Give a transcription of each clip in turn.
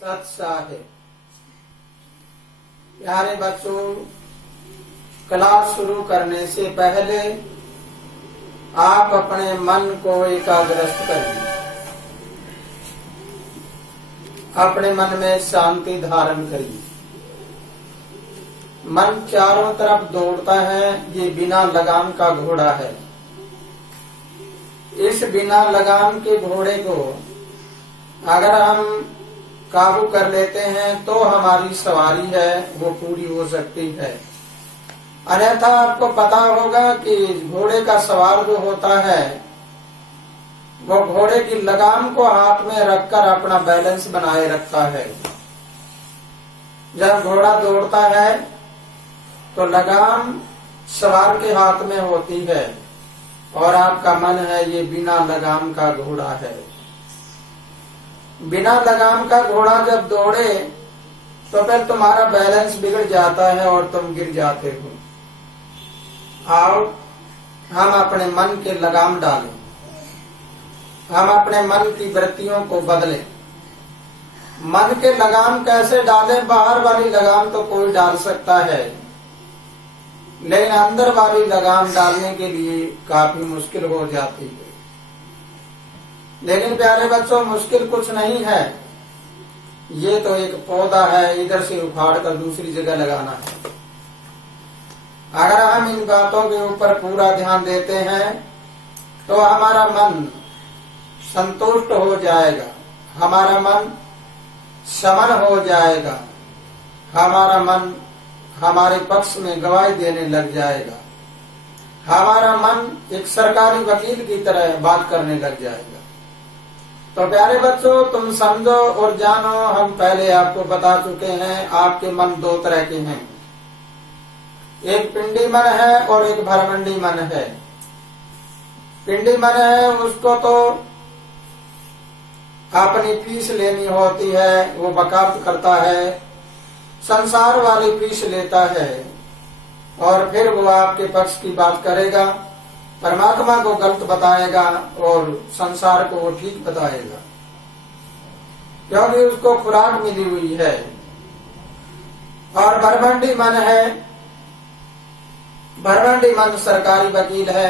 सत्साहिब। प्यारे बच्चों, क्लास शुरू करने से पहले आप अपने मन को एकाग्रस्त करिए। अपने मन में शांति धारण करिए। मन चारों तरफ दौड़ता है, ये बिना लगाम का घोड़ा है। इस बिना लगाम के घोड़े को अगर हम काबू कर लेते हैं तो हमारी सवारी है वो पूरी हो सकती है। अन्यथा आपको पता होगा कि घोड़े का सवार जो होता है वो घोड़े की लगाम को हाथ में रखकर अपना बैलेंस बनाए रखता है। जब घोड़ा दौड़ता है तो लगाम सवार के हाथ में होती है और आपका मन है ये बिना लगाम का घोड़ा है। बिना लगाम का घोड़ा जब दौड़े तो फिर तुम्हारा बैलेंस बिगड़ जाता है और तुम गिर जाते हो। आओ हम अपने मन के लगाम डालें, हम अपने मन की वृत्तियों को बदलें। मन के लगाम कैसे डालें? बाहर वाली लगाम तो कोई डाल सकता है, लेकिन अंदर वाली लगाम डालने के लिए काफी मुश्किल हो जाती है। लेकिन प्यारे बच्चों, मुश्किल कुछ नहीं है। ये तो एक पौधा है, इधर से उखाड़ कर दूसरी जगह लगाना है। अगर हम इन बातों के ऊपर पूरा ध्यान देते हैं तो हमारा मन संतुष्ट हो जाएगा, हमारा मन समन हो जाएगा, हमारा मन हमारे पक्ष में गवाही देने लग जाएगा, हमारा मन एक सरकारी वकील की तरह बात करने लग जाएगा। तो प्यारे बच्चों, तुम समझो और जानो, हम पहले आपको बता चुके हैं आपके मन दो तरह के हैं। एक पिंडी मन है और एक भरमंडी मन है। पिंडी मन है उसको तो अपनी फीस लेनी होती है, वो वकालत करता है, संसार वाली फीस लेता है और फिर वो आपके पक्ष की बात करेगा, परमात्मा को गलत बताएगा और संसार को वो ठीक बताएगा, क्योंकि उसको खुराक मिली हुई है। और भरमंडी मन है, भरमंडी मन सरकारी वकील है,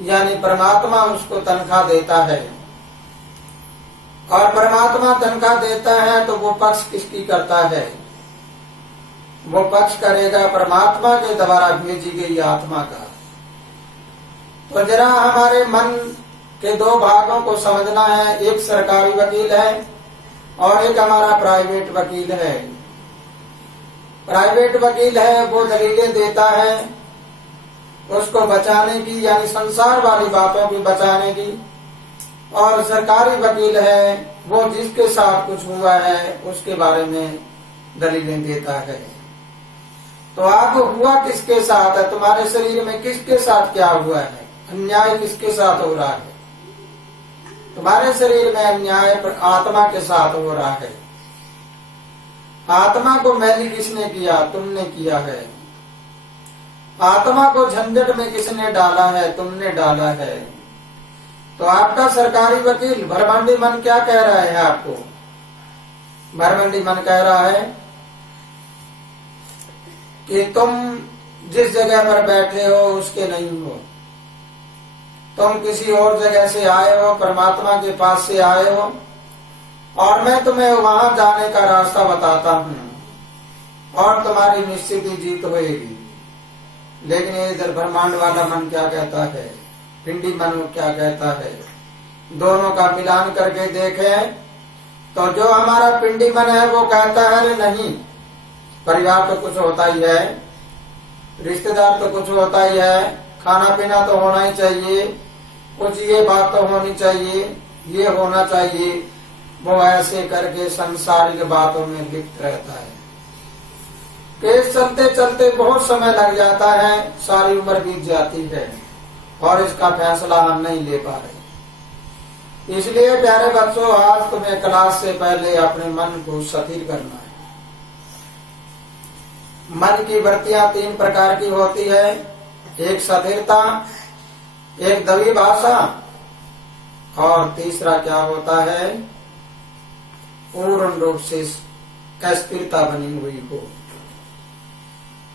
यानी परमात्मा उसको तनख्वाह देता है और परमात्मा तनख्वाह देता है तो वो पक्ष किसकी करता है? वो पक्ष करेगा परमात्मा के द्वारा भेजी गई आत्मा का। तो जरा हमारे मन के दो भागों को समझना है। एक सरकारी वकील है और एक हमारा प्राइवेट वकील है। प्राइवेट वकील है वो दलीलें देता है उसको बचाने की, यानी संसार वाली बातों की बचाने की, और सरकारी वकील है वो जिसके साथ कुछ हुआ है उसके बारे में दलीलें देता है। तो आपको हुआ किसके साथ है? तुम्हारे शरीर में किसके साथ क्या हुआ है? अन्याय किसके साथ हो रहा है? तुम्हारे शरीर में अन्याय आत्मा के साथ हो रहा है। आत्मा को मैली किसने किया? तुमने किया है। आत्मा को झंझट में किसने डाला है? तुमने डाला है। तो आपका सरकारी वकील भरमंडी मन क्या कह रहा है आपको? भरमंडी मन कह रहा है कि तुम जिस जगह पर बैठे हो उसके नहीं हो, तुम किसी और जगह से आए हो, परमात्मा के पास से आए हो और मैं तुम्हें वहां जाने का रास्ता बताता हूं और तुम्हारी निश्चित ही जीत होगी। लेकिन इधर ब्रह्मांड वाला मन क्या कहता है? पिंडी मन क्या कहता है? दोनों का मिलान करके देखें तो जो हमारा पिंडी मन है वो कहता है अरे नहीं, परिवार तो कुछ होता ही है, रिश्तेदार तो कुछ होता ही है, खाना पीना तो होना ही चाहिए, कुछ ये बात तो होनी चाहिए, ये होना चाहिए। वो ऐसे करके सांसारिक बातों में लिप्त रहता है। केस चलते चलते बहुत समय लग जाता है, सारी उम्र बीत जाती है और इसका फैसला हम नहीं ले पा रहे। इसलिए प्यारे बच्चों, आज तुम्हें क्लास से पहले अपने मन को स्थिर करना है। मन की वृत्तियां तीन प्रकार की होती है। एक स्थिरता, एक द्विभाषा और तीसरा क्या होता है? पूर्ण रूप से अस्थिरता बनी हुई हो।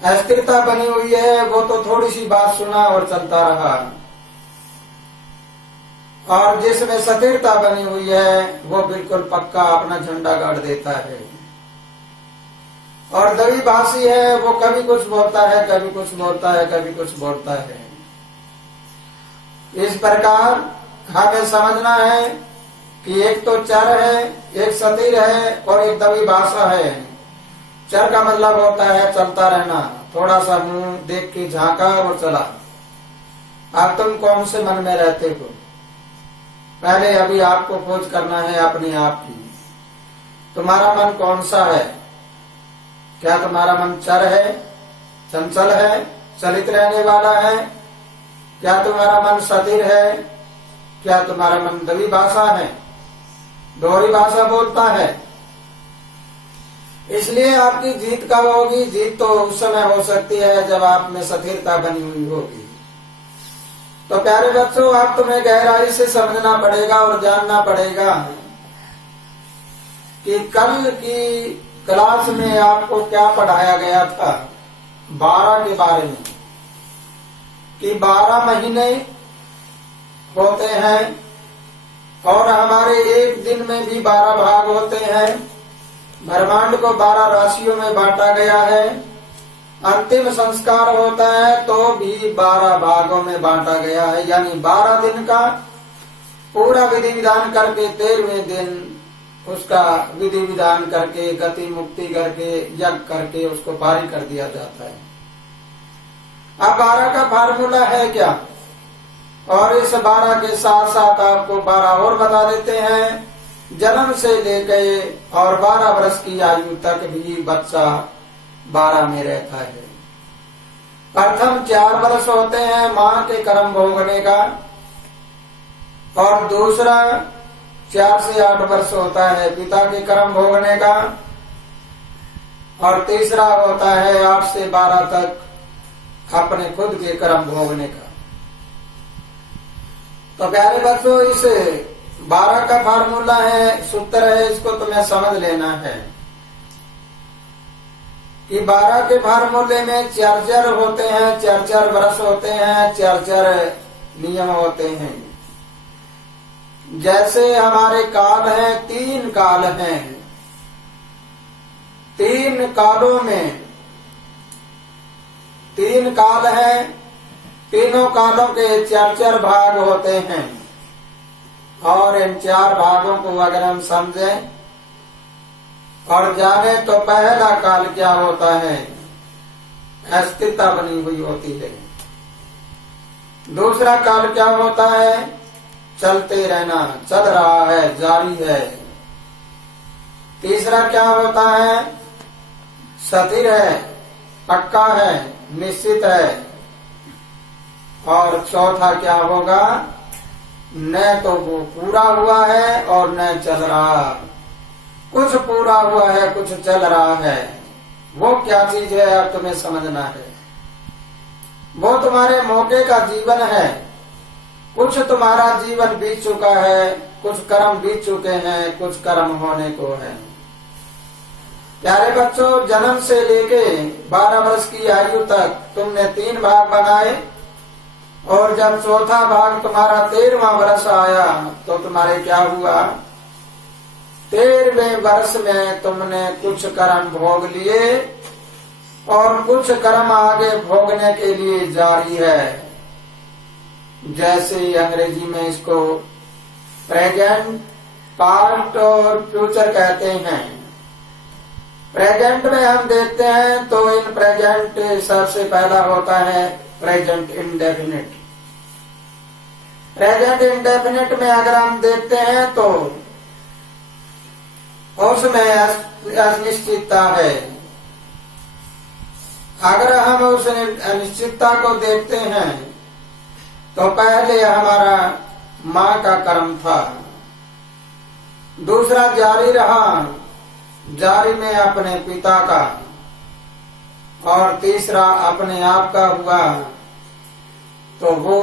अस्थिरता बनी हुई है वो तो थोड़ी सी बात सुना और चलता रहा, और जिसमें स्थिरता बनी हुई है वो बिल्कुल पक्का अपना झंडा गाड़ देता है। और द्विभाषी है वो कभी कुछ बोलता है, कभी कुछ बोलता है, कभी कुछ बोलता है। इस प्रकार हमें समझना है कि एक तो चर है, एक स्थिर है और एक द्विभाषा है। चर का मतलब होता है चलता रहना, थोड़ा सा मुंह देख के झांका और चला। अब तुम कौन से मन में रहते हो, पहले अभी आपको खोज करना है अपने आप की। तुम्हारा मन कौन सा है? क्या तुम्हारा मन चर है, चंचल है, चलित रहने वाला है? क्या तुम्हारा मन स्थिर है? क्या तुम्हारा मन द्विभाषा है, दोहरी भाषा बोलता है? इसलिए आपकी जीत कब होगी? जीत तो उस समय हो सकती है जब आप में स्थिरता बनी हुई होगी। तो प्यारे बच्चों, आप तुम्हें गहराई से समझना पड़ेगा और जानना पड़ेगा कि कल की क्लास में आपको क्या पढ़ाया गया था 12 के बारे में, कि 12 महीने होते हैं और हमारे एक दिन में भी 12 भाग होते हैं। ब्रह्मांड को 12 राशियों में बांटा गया है। अंतिम संस्कार होता है तो भी 12 भागों में बांटा गया है, यानी 12 दिन का पूरा विधि विधान करके 13वें दिन उसका विधि विधान करके गति मुक्ति करके यज्ञ करके उसको पारी कर दिया जाता है। अब 12 का फार्मूला है क्या? और इस 12 के साथ साथ आपको 12 और बता देते हैं। जन्म से लेके और 12 वर्ष की आयु तक भी बच्चा 12 में रहता है। प्रथम 4 वर्ष होते हैं माँ के कर्म भोगने का, और दूसरा 4 से 8 वर्ष होता है पिता के कर्म भोगने का, और तीसरा होता है 8 से 12 तक अपने खुद के कर्म भोगने का। तो प्यारे बच्चों, इस 12 का फार्मूला है, सूत्र है, इसको तुम्हें समझ लेना है कि 12 के फार्मूले में 4 होते हैं, 4 वर्ष होते हैं, 4 नियम होते हैं। जैसे हमारे काल हैं, 3 काल हैं। 3 कालों में 3 काल हैं, तीनों कालों के 4 भाग होते हैं। और इन 4 भागों को अगर हम समझें और जाने तो पहला काल क्या होता है? अस्थिरता बनी हुई होती है। दूसरा काल क्या होता है? चलते रहना, चल रहा है, जारी है। तीसरा क्या होता है? स्थिर है, पक्का है, निश्चित है। और चौथा क्या होगा? न तो वो पूरा हुआ है और न चल रहा, कुछ पूरा हुआ है, कुछ चल रहा है। वो क्या चीज है अब तुम्हें समझना है। वो तुम्हारे मौके का जीवन है। कुछ तुम्हारा जीवन बीत चुका है, कुछ कर्म बीत चुके हैं, कुछ कर्म होने को है। प्यारे बच्चों, जन्म से लेके 12 वर्ष की आयु तक तुमने 3 भाग बनाए, और जब चौथा भाग तुम्हारा 13वां वर्ष आया तो तुम्हारे क्या हुआ? 13वें वर्ष में तुमने कुछ कर्म भोग लिए और कुछ कर्म आगे भोगने के लिए जारी है। जैसे अंग्रेजी में इसको प्रेजेंट, पास्ट और फ्यूचर कहते हैं। प्रेजेंट में हम देखते हैं तो इन प्रेजेंट सबसे पहला होता है प्रेजेंट इंडेफिनिट। प्रेजेंट इंडेफिनिट में अगर हम देखते हैं तो उसमें अनिश्चितता है। अगर हम उस अनिश्चितता को देखते हैं तो पहले हमारा माँ का कर्म था, दूसरा जारी रहा, जारी में अपने पिता का, और तीसरा अपने आप का हुआ तो वो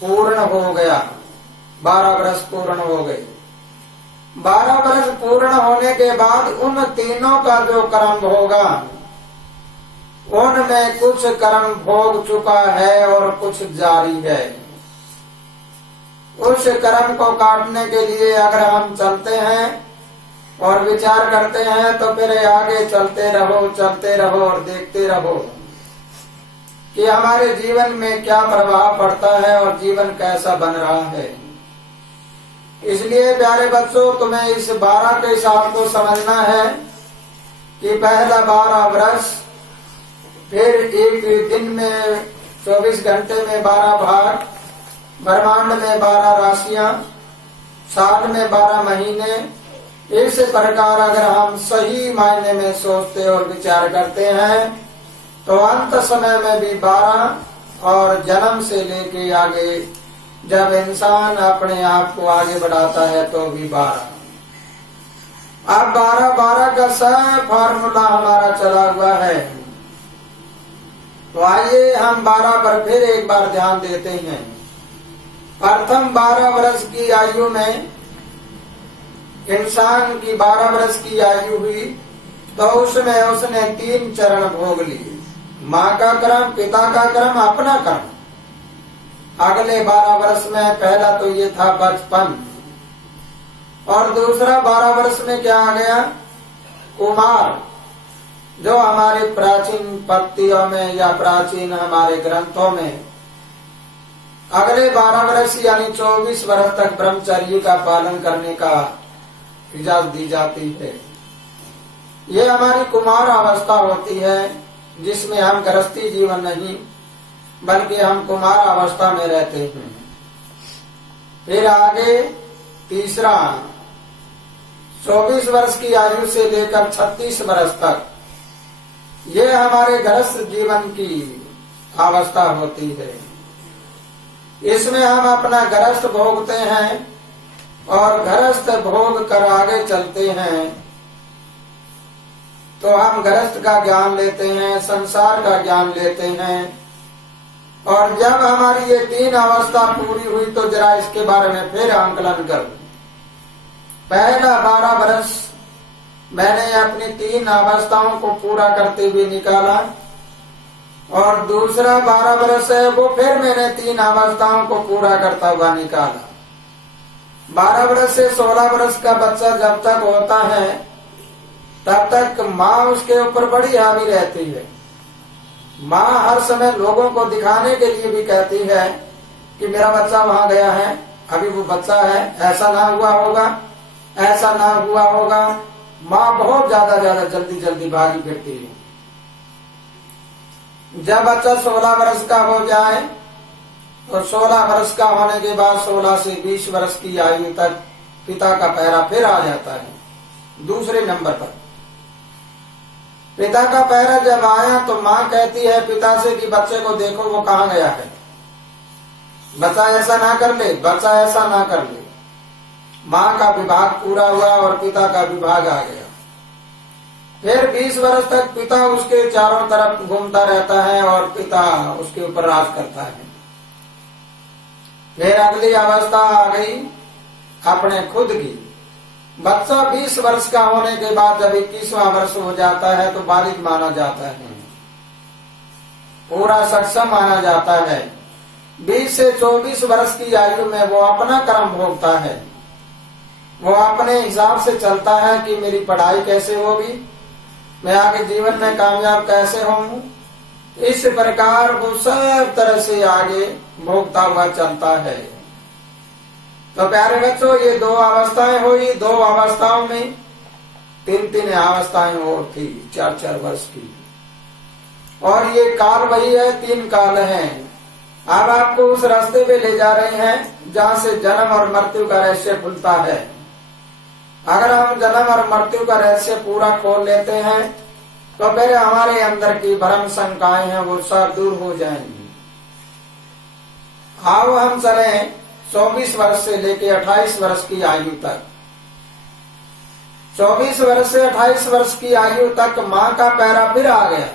पूर्ण हो गया, 12 वर्ष पूर्ण हो गए। 12 वर्ष पूर्ण होने के बाद उन तीनों का जो कर्म होगा उनमें कुछ कर्म भोग चुका है और कुछ जारी है। उस कर्म को काटने के लिए अगर हम चलते हैं और विचार करते हैं तो फिर आगे चलते रहो और देखते रहो कि हमारे जीवन में क्या प्रभाव पड़ता है और जीवन कैसा बन रहा है। इसलिए प्यारे बच्चों, तुम्हें इस 12 के हिसाब को समझना है कि पहला 12 वर्ष, फिर एक दिन में 24 घंटे में 12 भाग, ब्रह्मांड में 12 राशियां, साल में 12 महीने। इस प्रकार अगर हम सही मायने में सोचते और विचार करते हैं तो अंत समय में भी 12 और जन्म से लेके आगे जब इंसान अपने आप को आगे बढ़ाता है तो भी 12। अब 12 का सब फॉर्मूला हमारा चला हुआ है। तो आइए हम 12 पर फिर एक बार ध्यान देते हैं। प्रथम 12 वर्ष की आयु में इंसान की 12 वर्ष की आयु हुई तो उसमें उसने 3 चरण भोग लिए। माँ का कर्म, पिता का कर्म, अपना कर्म। अगले 12 वर्ष में पहला तो ये था बचपन, और दूसरा 12 वर्ष में क्या आ गया? कुमार, जो हमारे प्राचीन पत्तियों में या प्राचीन हमारे ग्रंथों में अगले 12 वर्ष यानी 24 वर्ष तक ब्रह्मचर्य का पालन करने का इजाजत दी जाती है। ये हमारी कुमार अवस्था होती है जिसमें हम गृहस्थी जीवन नहीं बल्कि हम कुमार अवस्था में रहते हैं। फिर आगे तीसरा 24 वर्ष की आयु से लेकर 36 वर्ष तक ये हमारे गृहस्थ जीवन की अवस्था होती है। इसमें हम अपना गृहस्थ भोगते हैं और गृहस्थ भोग कर आगे चलते हैं तो हम गृहस्थ का ज्ञान लेते हैं, संसार का ज्ञान लेते हैं। और जब हमारी ये 3 अवस्था पूरी हुई तो जरा इसके बारे में फिर आंकलन करो। पहला 12 वर्ष मैंने अपनी 3 अवस्थाओं को पूरा करते हुए निकाला, और दूसरा 12 वर्ष है वो फिर मैंने 3 अवस्थाओं को पूरा करता हुआ निकाला। 12 वर्ष से 16 वर्ष का बच्चा जब तक होता है तब तक माँ उसके ऊपर बड़ी हावी रहती है। माँ हर समय लोगों को दिखाने के लिए भी कहती है कि मेरा बच्चा वहां गया है, अभी वो बच्चा है, ऐसा ना हुआ होगा, ऐसा ना हुआ होगा। माँ बहुत ज्यादा जल्दी भागी फिरती है। जब बच्चा 16 वर्ष का हो जाए तो 16 वर्ष का होने के बाद 16 से 20 वर्ष की आयु तक पिता का पैरा फिर आ जाता है दूसरे नंबर पर। पिता का पैरा जब आया तो माँ कहती है पिता से कि बच्चे को देखो वो कहाँ गया है, बच्चा ऐसा ना कर ले, बच्चा ऐसा ना कर ले। माँ का विभाग पूरा हुआ और पिता का विभाग आ गया। फिर 20 वर्ष तक पिता उसके चारों तरफ घूमता रहता है और पिता उसके ऊपर राज करता है। फिर अगली अवस्था आ गई अपने खुद की। बच्चा 20 वर्ष का होने के बाद जब 21वां वर्ष हो जाता है तो बालिग माना जाता है, पूरा सक्षम माना जाता है। 20 से 24 वर्ष की आयु में वो अपना कर्म भोगता है। वो अपने हिसाब से चलता है कि मेरी पढ़ाई कैसे होगी, मैं आगे जीवन में कामयाब कैसे होऊं। इस प्रकार वो सब तरह से आगे भोगता हुआ चलता है। तो प्यारे बच्चों, ये 2 अवस्थाएं हुई। 2 अवस्थाओं में 3 अवस्थाएं और थी 4 वर्ष की, और ये काल वही है, 3 काल हैं। अब आपको उस रास्ते पे ले जा रहे हैं जहाँ से जन्म और मृत्यु का रहस्य खुलता है। अगर हम जन्म और मृत्यु का रहस्य पूरा खोल लेते हैं तो फिर हमारे अंदर की भ्रम शंकाएं हैं वो सब दूर हो जाएंगी। आओ हम चले 24 वर्ष से लेके 28 वर्ष की आयु तक। 24 वर्ष से 28 वर्ष की आयु तक माँ का पैरा फिर आ गया,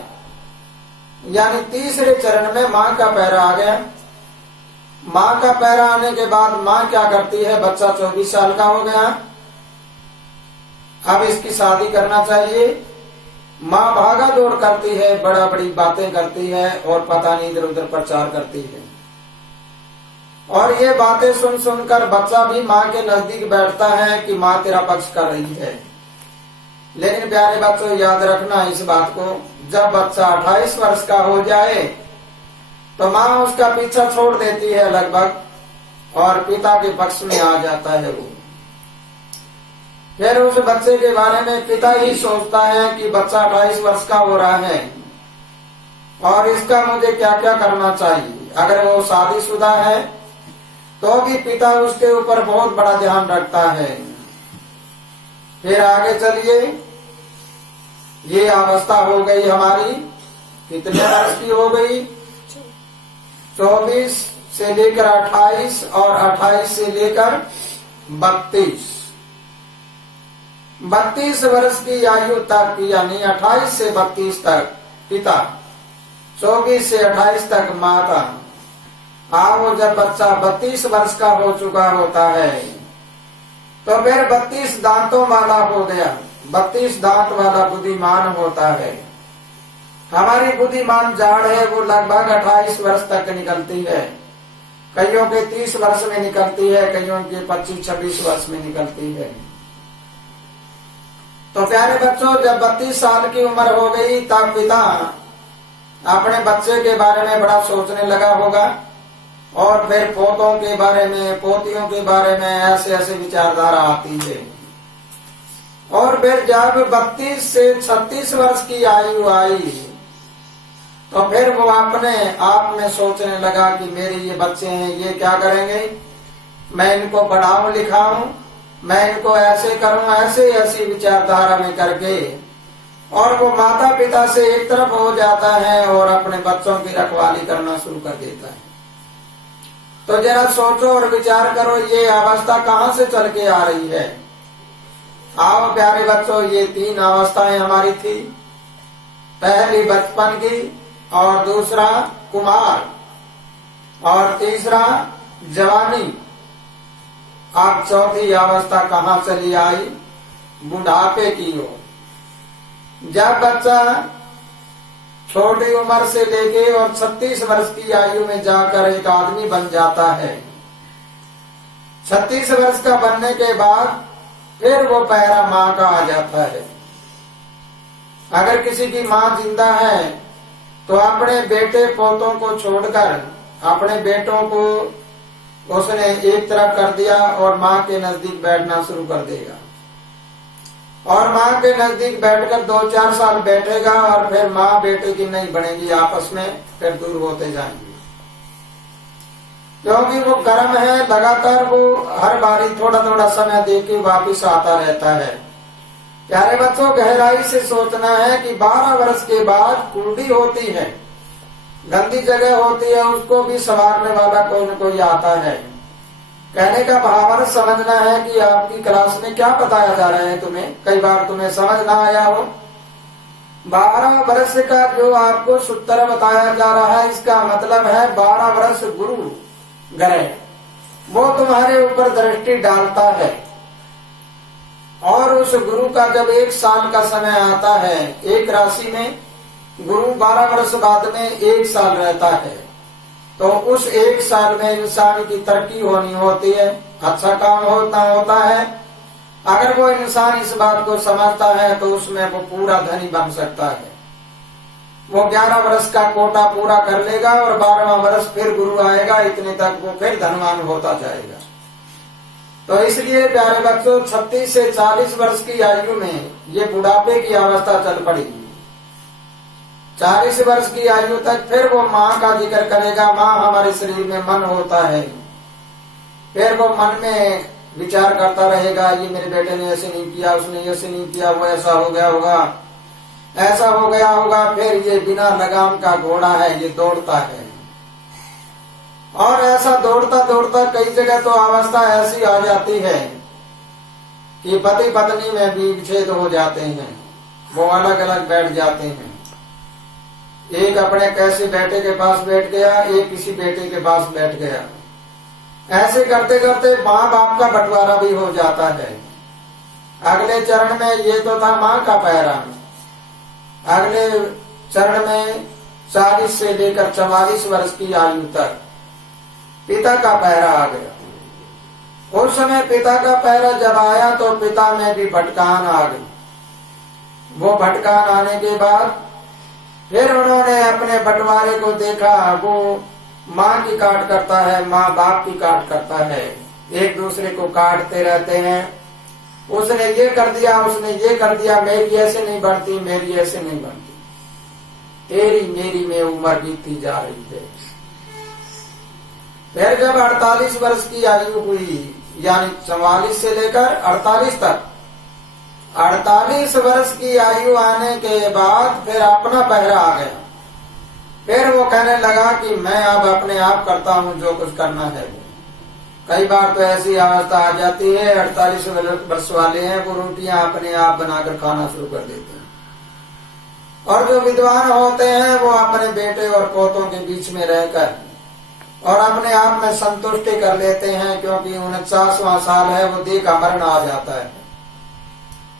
यानी तीसरे चरण में माँ का पैरा आ गया। माँ का पैरा आने के बाद माँ क्या करती है, बच्चा 24 साल का हो गया, अब इसकी शादी करना चाहिए। माँ भागा दौड़ करती है, बड़ा बड़ी बातें करती है और पता नहीं इधर उधर प्रचार करती है। और ये बातें सुन सुनकर बच्चा भी माँ के नजदीक बैठता है कि माँ तेरा पक्ष कर रही है। लेकिन प्यारे बच्चों, याद रखना इस बात को, जब बच्चा 28 वर्ष का हो जाए तो माँ उसका पीछा छोड़ देती है लगभग, और पिता के पक्ष में आ जाता है वो। फिर उस बच्चे के बारे में पिता ही सोचता है कि बच्चा 28 वर्ष का हो रहा है और इसका मुझे क्या क्या करना चाहिए। अगर वो शादीशुदा है तो भी पिता उसके ऊपर बहुत बड़ा ध्यान रखता है। फिर आगे चलिए, ये अवस्था हो गई हमारी, कितने वर्ष की हो गई? 24 से लेकर 28 और 28 से लेकर 32। 32 वर्ष की आयु तक, यानी 28 से 32 तक पिता, 24 से 28 तक माता। आओ, जब बच्चा 32 वर्ष का हो चुका होता है तो फिर 32 दांतों वाला हो गया, 32 दांत वाला बुद्धिमान होता है। हमारी बुद्धिमान जाड़ है वो लगभग 28 वर्ष तक निकलती है, कईयों के 30 वर्ष में निकलती है, कईयों के 25-26 वर्ष में निकलती है। तो प्यारे बच्चों, जब 32 साल की उम्र हो गई तब पिता अपने बच्चे के बारे में बड़ा सोचने लगा होगा, और फिर पोतों के बारे में, पोतियों के बारे में ऐसे ऐसे विचारधारा आती है। और फिर जब 32 से 36 वर्ष की आयु आई तो फिर वो अपने आप में सोचने लगा कि मेरे ये बच्चे हैं, ये क्या करेंगे, मैं इनको पढ़ाऊं लिखाऊं, मैं इनको ऐसे करूं, ऐसे ऐसी विचारधारा में करके, और वो माता पिता से एक तरफ हो जाता है और अपने बच्चों की रखवाली करना शुरू कर देता है। तो जरा सोचो और विचार करो, ये अवस्था कहाँ से चल के आ रही है। आओ प्यारे बच्चों, ये 3 अवस्थाएं हमारी थी। पहली बचपन की, और दूसरा कुमार, और तीसरा जवानी। अब चौथी अवस्था कहाँ चली आई? बुढ़ापे की ओर। जब बच्चा छोटी उम्र से लेके और 36 वर्ष की आयु में जाकर एक आदमी बन जाता है, 36 वर्ष का बनने के बाद फिर वो पहरा माँ का आ जाता है। अगर किसी की माँ जिंदा है तो अपने बेटे पोतों को छोड़कर अपने बेटों को उसने एक तरफ कर दिया और माँ के नजदीक बैठना शुरू कर देगा, और माँ के नजदीक बैठकर 2-4 साल बैठेगा और फिर माँ बेटे की नहीं बनेगी, आपस में फिर दूर होते जाएंगे, क्योंकि वो कर्म है। लगातार वो हर बारी थोड़ा थोड़ा समय देके वापिस आता रहता है। प्यारे बच्चों, गहराई से सोचना है कि 12 वर्ष के बाद कुंडी होती है, गंदी जगह होती है, उसको भी संवारने वाला कोई न कोई आता है। कहने का भावार्थ समझना है कि आपकी क्लास में क्या बताया जा रहा है तुम्हें, कई बार तुम्हें समझ ना आया हो। 12 वर्ष का जो आपको सूत्र बताया जा रहा है, इसका मतलब है 12 वर्ष गुरु ग्रह वो तुम्हारे ऊपर दृष्टि डालता है, और उस गुरु का जब 1 साल का समय आता है, एक राशि में गुरु 12 वर्ष बाद में 1 साल रहता है, तो उस 1 साल में इंसान की तरक्की होनी होती है, अच्छा काम होता है। अगर वो इंसान इस बात को समझता है तो उसमें वो पूरा धनी बन सकता है। वो 11 वर्ष का कोटा पूरा कर लेगा और 12वां वर्ष फिर गुरु आएगा, इतने तक वो फिर धनवान होता जाएगा। तो इसलिए प्यारे बच्चों, 36 से 40 वर्ष की आयु में ये बुढ़ापे की अवस्था चल पड़ेगी। 40 वर्ष की आयु तक फिर वो माँ का जिक्र करेगा। माँ हमारे शरीर में मन होता है, फिर वो मन में विचार करता रहेगा, ये मेरे बेटे ने ऐसे नहीं किया, उसने ऐसे नहीं किया, वो ऐसा हो गया होगा, ऐसा हो गया होगा। फिर ये बिना लगाम का घोड़ा है, ये दौड़ता है, और ऐसा दौड़ता दौड़ता कई जगह तो अवस्था ऐसी आ जाती है कि पति पत्नी में भी विच्छेद हो जाते हैं, वो अलग अलग बैठ जाते हैं। एक अपने कैसे बेटे के पास बैठ गया, एक किसी बेटे के पास बैठ गया। ऐसे करते करते माँ बाप का बंटवारा भी हो जाता है। अगले चरण में ये तो था माँ का पैरा, अगले चरण में 40 से लेकर 44 वर्ष की आयु तक पिता का पैरा आ गया। उस समय पिता का पैरा जब आया तो पिता में भी भटकान आ गई। वो भटकान आने के बाद फिर उन्होंने अपने बंटवारे को देखा, वो माँ की काट करता है, माँ बाप की काट करता है, एक दूसरे को काटते रहते हैं। उसने ये कर दिया, उसने ये कर दिया, मेरी ऐसे नहीं बनती, मेरी ऐसे नहीं बनती, तेरी मेरी में उम्र बीतती जा रही है। फिर जब 48 वर्ष की आयु हुई, यानी 44 से लेकर 48 तक, 48 वर्ष की आयु आने के बाद फिर अपना पहरा आ गया। फिर वो कहने लगा कि मैं अब अपने आप करता हूँ जो कुछ करना है। वो कई बार तो ऐसी अवस्था आ जाती है, 48 वर्ष वाले हैं, वो रोटियां अपने आप बनाकर खाना शुरू कर देते हैं। और जो विद्वान होते हैं वो अपने बेटे और पोतों के बीच में रहकर और अपने आप में संतुष्टि कर लेते हैं, क्योंकि 49वां साल है, वो देह का मरण आ जाता है।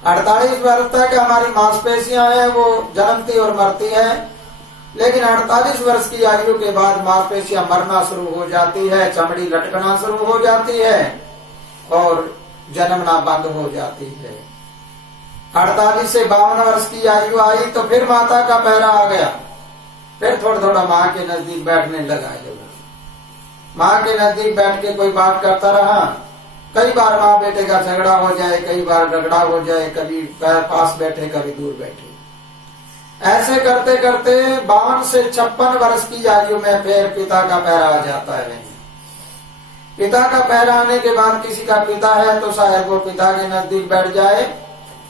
48 वर्ष तक हमारी मांसपेशियां हैं, वो जन्मती और मरती है, लेकिन 48 वर्ष की आयु के बाद मांसपेशियां मरना शुरू हो जाती है, चमड़ी लटकना शुरू हो जाती है और जन्मना बंद हो जाती है। 48 से 52 वर्ष की आयु आई तो फिर माता का पहरा आ गया। फिर थोड़ा थोड़ा माँ के नजदीक बैठने लगा। जब माँ के नजदीक बैठ के कोई बात करता रहा, कई बार माँ बेटे का झगड़ा हो जाए, कई बार झगड़ा हो जाए, कभी पास बैठे कभी दूर बैठे। ऐसे करते करते 52 से 56 वर्ष की आयु में फिर पिता का पहरा आ जाता है। पिता का पहरा आने के बाद किसी का पिता है तो शायद वो पिता के नजदीक बैठ जाए,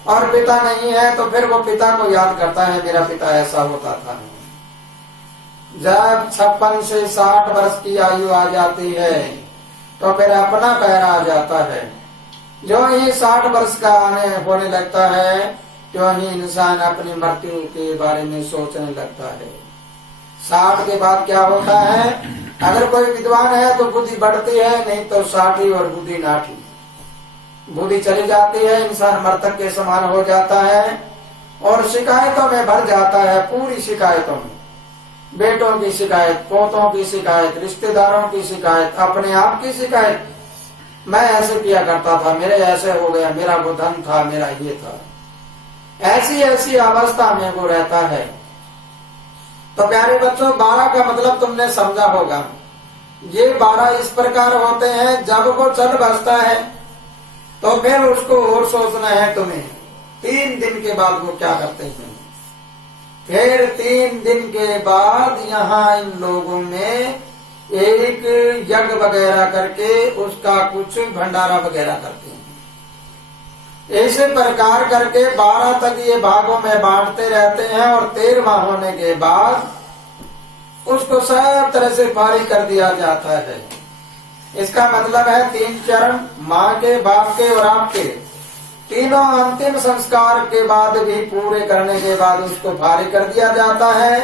और पिता नहीं है तो फिर वो पिता को याद करता है, मेरा पिता ऐसा होता था। जब 56 से 60 वर्ष की आयु आ जाती है तो फिर अपना पहरा आ जाता है। जो ही 60 वर्ष का होने लगता है, तो ही इंसान अपनी मृत्यु के बारे में सोचने लगता है। 60 के बाद क्या होता है, अगर कोई विद्वान है तो बुद्धि बढ़ती है, नहीं तो 60 और बुद्धि नाठी, बुद्धि चली जाती है, इंसान मृतक के समान हो जाता है और शिकायतों में भर जाता है, पूरी शिकायतों में। बेटों की शिकायत, पोतों की शिकायत, रिश्तेदारों की शिकायत, अपने आप की शिकायत, मैं ऐसे किया करता था, मेरे ऐसे हो गया, मेरा वो धन था, मेरा ये था। ऐसी ऐसी अवस्था में वो रहता है। तो प्यारे बच्चों, 12 का मतलब तुमने समझा होगा। ये 12 इस प्रकार होते हैं, जब वो चल बसता है तो फिर उसको और सोचना है तुम्हें 3 दिन के बाद वो क्या करते हैं। फिर 3 दिन के बाद यहाँ इन लोगों में एक यज्ञ वगैरह करके उसका कुछ भंडारा वगैरह करते हैं। इसी प्रकार करके 12 तक ये भागों में बांटते रहते हैं और 13वां होने के बाद उसको सब तरह से पारी कर दिया जाता है। इसका मतलब है 3 चरण, माँ के, बाप के और आपके, तीनों अंतिम संस्कार के बाद भी पूरे करने के बाद उसको फारी कर दिया जाता है।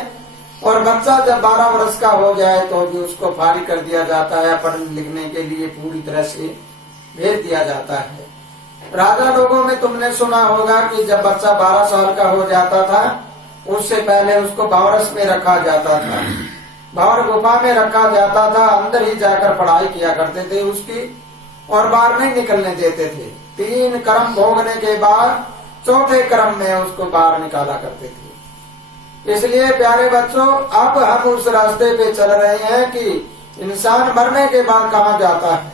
और बच्चा जब 12 वर्ष का हो जाए तो भी उसको फारी कर दिया जाता है, पढ़ने लिखने के लिए पूरी तरह से भेज दिया जाता है। राजा लोगों में तुमने सुना होगा कि जब बच्चा 12 साल का हो जाता था, उससे पहले उसको बावरस में रखा जाता था, बावर गुफा में रखा जाता था, अंदर ही जाकर पढ़ाई किया करते थे उसकी, और बाहर नहीं निकलने देते थे। 3 कर्म भोगने के बाद 4थे कर्म में उसको बाहर निकाला करते थे। इसलिए प्यारे बच्चों, अब हम उस रास्ते पे चल रहे हैं कि इंसान मरने के बाद कहाँ जाता है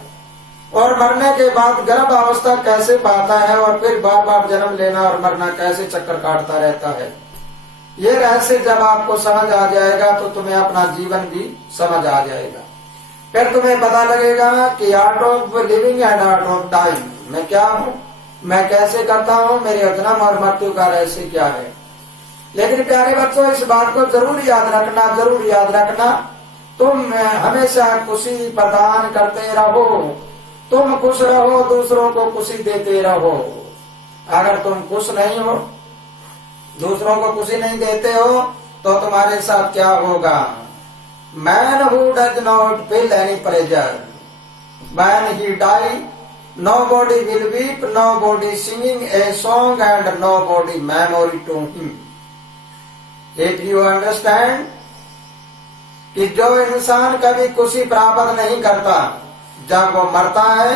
और मरने के बाद गर्भ अवस्था कैसे पाता है और फिर बार बार जन्म लेना और मरना कैसे चक्कर काटता रहता है। ये रहस्य जब आपको समझ आ जाएगा तो तुम्हें अपना जीवन भी समझ आ जाएगा। फिर तुम्हें पता लगेगा कि art of living and art of dying, मैं क्या हूँ, मैं कैसे करता हूँ, मेरे जन्म और मृत्यु का रहस्य क्या है। लेकिन प्यारे बच्चों, इस बात को जरूर याद रखना, जरूर याद रखना, तुम हमेशा खुशी प्रदान करते रहो, तुम खुश रहो, दूसरों को खुशी देते रहो। अगर तुम खुश नहीं हो, दूसरों को खुशी नहीं देते हो, तो तुम्हारे साथ क्या होगा। Man who does not feel any pleasure, man he die nobody will weep, nobody singing a song and nobody memory to him. If you understand कि जो इंसान कभी खुशी प्राप्त नहीं करता, जब वो मरता है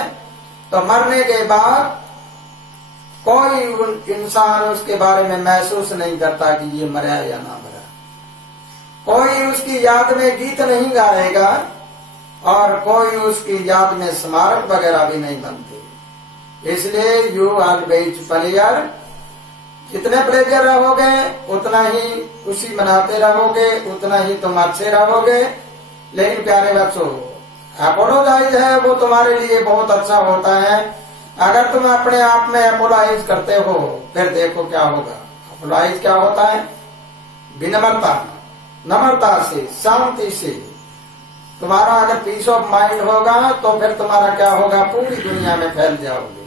तो मरने के बाद कोई इंसान उसके बारे में महसूस नहीं करता कि ये मरा या ना मरा। कोई उसकी याद में गीत नहीं गाएगा और कोई उसकी याद में स्मारक वगैरह भी नहीं बनते। इसलिए यू ऑलवेज प्लेयर, जितने प्लेजर रहोगे उतना ही खुशी मनाते रहोगे, उतना ही तुम अच्छे रहोगे। लेकिन प्यारे बच्चों, अपोलोजाइज है वो तुम्हारे लिए बहुत अच्छा होता है। अगर तुम अपने आप में अपोलोजाइज करते हो फिर देखो क्या होगा। अपोलोजाइज क्या होता है? विनम्रता, नम्रता से, शांति से। तुम्हारा अगर पीस ऑफ माइंड होगा तो फिर तुम्हारा क्या होगा, पूरी दुनिया में फैल जाओगे।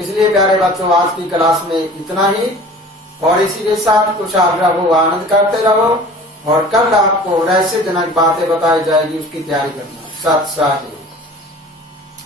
इसलिए प्यारे बच्चों, आज की क्लास में इतना ही, और इसी के साथ खुशहाल रहो, आनंद करते रहो, और कल आपको रहस्यजनक बातें बताई जाएगी, उसकी तैयारी करना। सत साहिब।